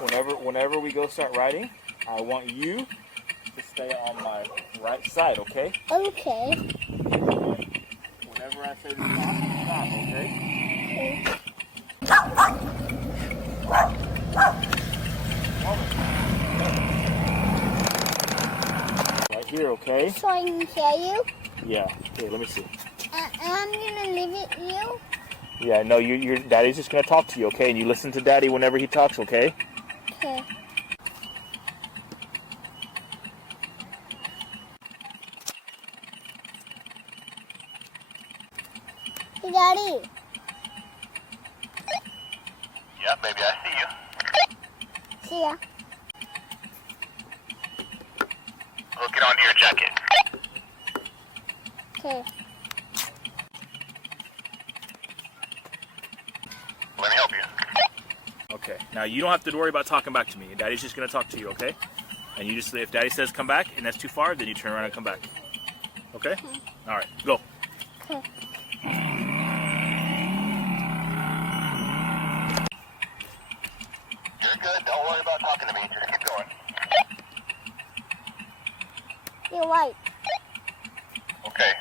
Whenever we go start riding, I want you to stay on my right side, okay? Okay. Whenever I say to stop, okay? Right here, okay? So I can hear you? Yeah. Here, let me see. I'm gonna leave it you? Yeah, no, your daddy's just gonna talk to you, okay? And you listen to daddy whenever he talks, okay? Okay. Hey, Daddy. Yeah, baby, I see you. See ya. Hook it onto your jacket. Okay. Let me help you. Okay. Now you don't have to worry about talking back to me. Daddy's just gonna talk to you, okay? And you just, if daddy says come back and that's too far, then you turn around and come back. Okay? All right, go. Okay. You're good. Don't worry about talking to me. Just keep going. You're right. Okay.